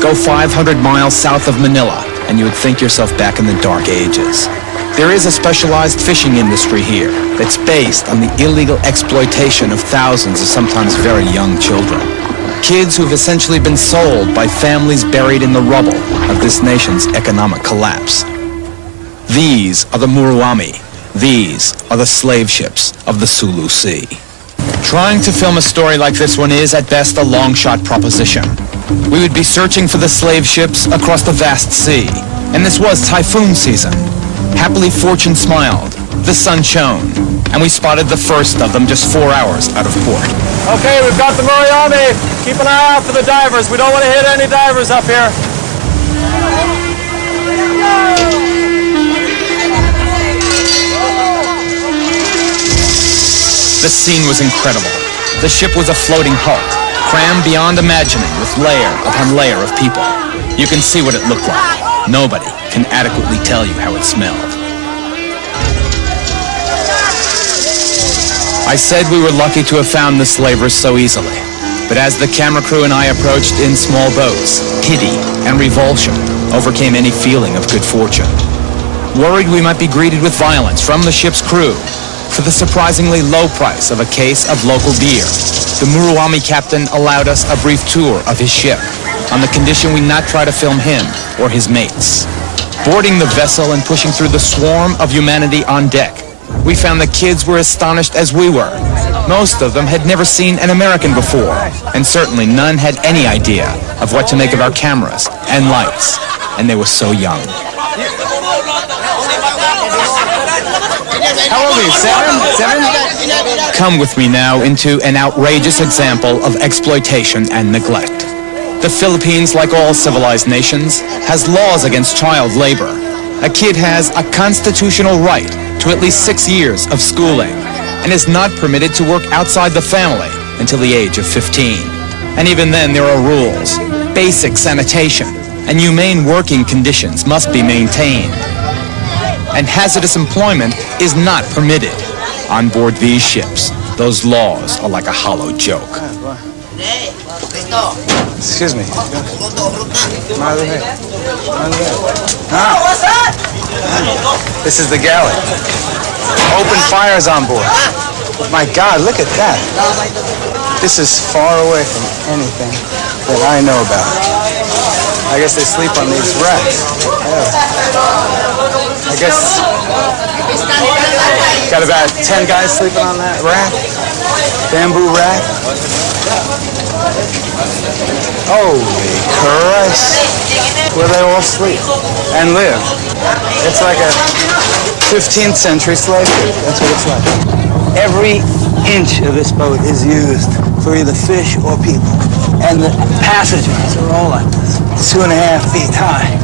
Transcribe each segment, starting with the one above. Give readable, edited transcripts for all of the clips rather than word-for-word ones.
Go 500 miles south of Manilla, and you would think yourself back in the dark ages. There is a specialized fishing industry here that's based on the illegal exploitation of thousands of sometimes very young children. Kids who've essentially been sold by families buried in the rubble of this nation's economic collapse. These are the Muruami. These are the slave ships of the Sulu Sea. Trying to film a story like this one is, at best, a long-shot proposition. We would be searching for the slave ships across the vast sea, and this was typhoon season. Happily, fortune smiled, the sun shone, and we spotted the first of them just 4 hours out of port. Okay, we've got the Muruami. Keep an eye out for the divers. We don't want to hit any divers up here. The scene was incredible. The ship was a floating hulk, crammed beyond imagining with layer upon layer of people. You can see what it looked like. Nobody can adequately tell you how it smelled. I said we were lucky to have found the slavers so easily. But as the camera crew and I approached in small boats, pity and revulsion overcame any feeling of good fortune. Worried we might be greeted with violence from the ship's crew, for the surprisingly low price of a case of local beer, the Muruami captain allowed us a brief tour of his ship, on the condition we not try to film him or his mates. Boarding the vessel and pushing through the swarm of humanity on deck, we found the kids were astonished as we were. Most of them had never seen an American before, and certainly none had any idea of what to make of our cameras and lights, and they were so young. How old are you, seven? Come with me now into an outrageous example of exploitation and neglect. The Philippines, like all civilized nations, has laws against child labor. A kid has a constitutional right to at least 6 years of schooling and is not permitted to work outside the family until the age of 15. And even then, there are rules. Basic sanitation and humane working conditions must be maintained. And hazardous employment is not permitted on board these ships. Those laws are like a hollow joke. Excuse me. This is the galley. Open fires on board. My God, look at that. This is far away from anything that I know about. I guess they sleep on these racks. I guess got about 10 guys sleeping on that rack. Bamboo rack. Holy Christ. Where they all sleep and live. It's like a 15th century slave ship. That's what it's like. Every inch of this boat is used for either fish or people. And the passageways are all like this, 2.5 feet high.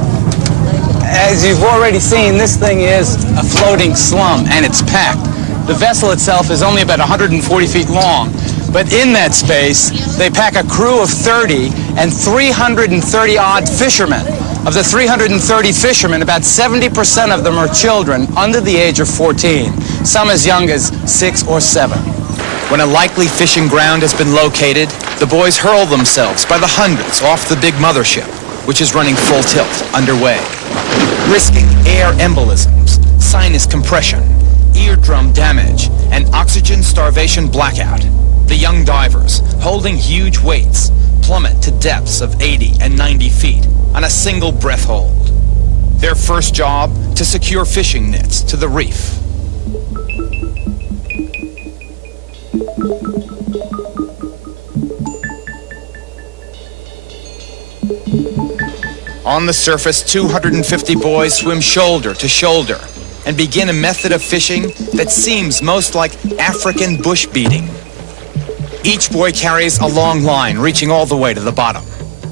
As you've already seen, this thing is a floating slum, and it's packed. The vessel itself is only about 140 feet long, but in that space, they pack a crew of 30 and 330-odd fishermen. Of the 330 fishermen, about 70% of them are children under the age of 14, some as young as 6 or 7. When a likely fishing ground has been located, the boys hurl themselves by the hundreds off the big mothership, which is running full tilt underway, risking air embolisms, sinus compression, eardrum damage, and oxygen starvation blackout. The young divers, holding huge weights, plummet to depths of 80 and 90 feet on a single breath hold. Their first job, to secure fishing nets to the reef. On the surface, 250 boys swim shoulder to shoulder and begin a method of fishing that seems most like African bush beating. Each boy carries a long line reaching all the way to the bottom.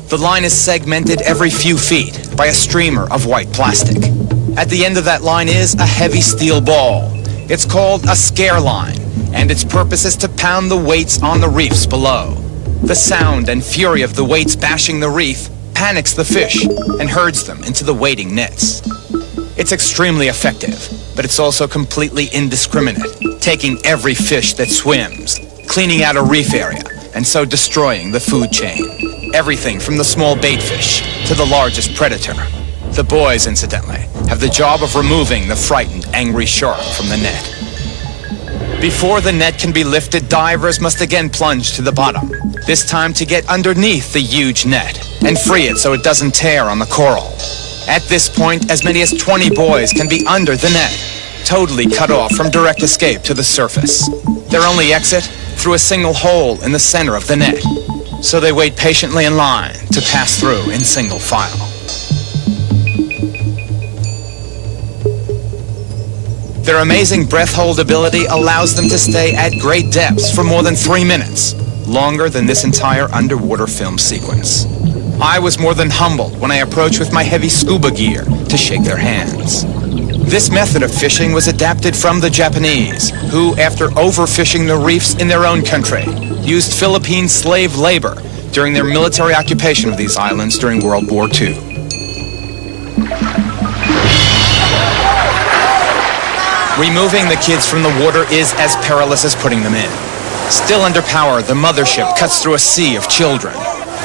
The line is segmented every few feet by a streamer of white plastic. At the end of that line is a heavy steel ball. It's called a scare line, and its purpose is to pound the weights on the reefs below. The sound and fury of the weights bashing the reef panics the fish and herds them into the waiting nets. It's extremely effective, but it's also completely indiscriminate, taking every fish that swims, cleaning out a reef area, and so destroying the food chain. everything from the small baitfish to the largest predator. The boys, incidentally, have the job of removing the frightened, angry shark from the net. Before the net can be lifted, divers must again plunge to the bottom, this time to get underneath the huge net and free it so it doesn't tear on the coral. At this point, as many as 20 boys can be under the net, totally cut off from direct escape to the surface. Their only exit? Through a single hole in the center of the net. So they wait patiently in line to pass through in single file. Their amazing breath hold ability allows them to stay at great depths for more than 3 minutes, longer than this entire underwater film sequence. I was more than humbled when I approached with my heavy scuba gear to shake their hands. This method of fishing was adapted from the Japanese, who, after overfishing the reefs in their own country, used Philippine slave labor during their military occupation of these islands during World War II. Removing the kids from the water is as perilous as putting them in. Still under power, the mothership cuts through a sea of children.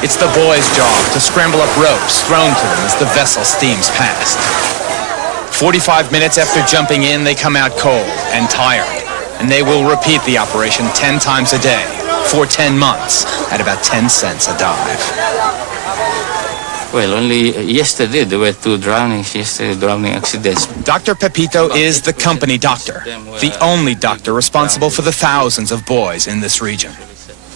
It's the boys' job to scramble up ropes thrown to them as the vessel steams past. 45 minutes after jumping in, they come out cold and tired, and they will repeat the operation 10 times a day for 10 months at about 10 cents a dive. Well, only yesterday there were 2 drownings, drowning accidents. Dr. Pepito is the company doctor, the only doctor responsible for the thousands of boys in this region.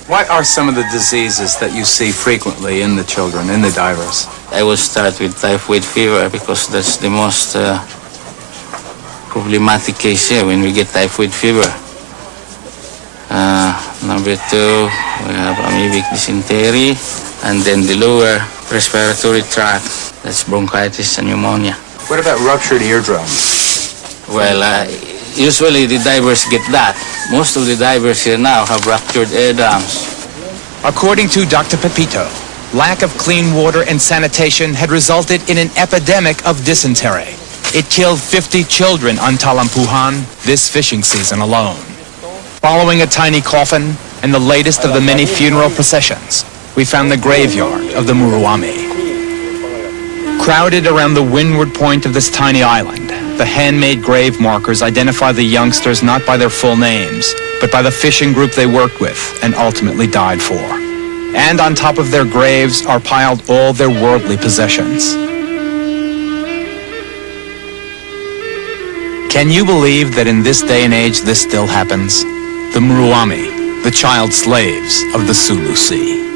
What are some of the diseases that you see frequently in the children, in the divers? I will start with typhoid fever because that's the most problematic case here when we get typhoid fever. Number 2, we have amoebic dysentery, and then the lower respiratory tract, that's bronchitis and pneumonia. What about ruptured eardrums? Well, usually the divers get that. Most of the divers here now have ruptured eardrums. According to Dr. Pepito, lack of clean water and sanitation had resulted in an epidemic of dysentery. It killed 50 children on Talampuhan this fishing season alone. Following a tiny coffin and the latest of the many funeral processions, we found the graveyard of the Muruami. Crowded around the windward point of this tiny island, the handmade grave markers identify the youngsters not by their full names, but by the fishing group they worked with and ultimately died for. And on top of their graves are piled all their worldly possessions. Can you believe that in this day and age this still happens? The Muruami, the child slaves of the Sulu Sea.